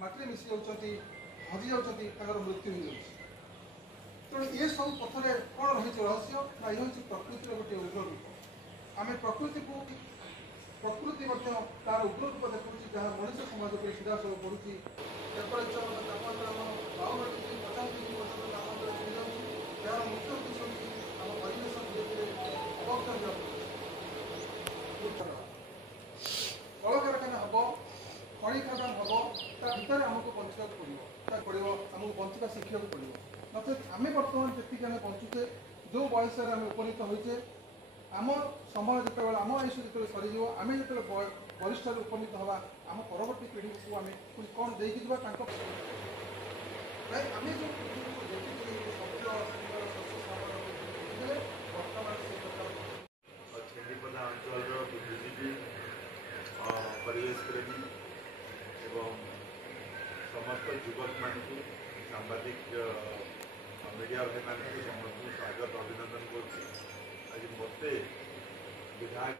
माटी मिसी जाऊँगी हजि जाऊँगी मृत्यु हो जाए। तेणु ये सब पथरे कौन रही रहस्य ना ये हूँ प्रकृतिर गोटे उग्र रूप। आम प्रकृति को प्रकृति तार उग्र रूप देखा जहाँ मनुष्य समाज पर सीधा सब पड़ुची। टेम्परेचर तापमात्रा बावन डिग्री 50 डिग्री पर्यटन तापमात्रा चली जाऊँगी जार मुख्य उद्देश्य होगी आम परिवेश धीरे धीरे अवक्षय कलकारखाना हम खड़ी खदान हम ता भर आमको बंचा पड़ो आमको बंचा शिखा पड़ो नचेत आम बर्तमान जी आम बंचुचे जो बयस उपनीत होचे आम समय जो आम आयुष जो सरीज आम जो वरिष्ठ उपनीत हवा आम परवर्ती पीढ़ी को आम पुणी कौन देकी आम जो परिवेश प्रेमी एवं समस्त युवक मान सांबादिक मीडिया भाई मान समस्त स्वागत अभिनंदन कर। आज मत विधायक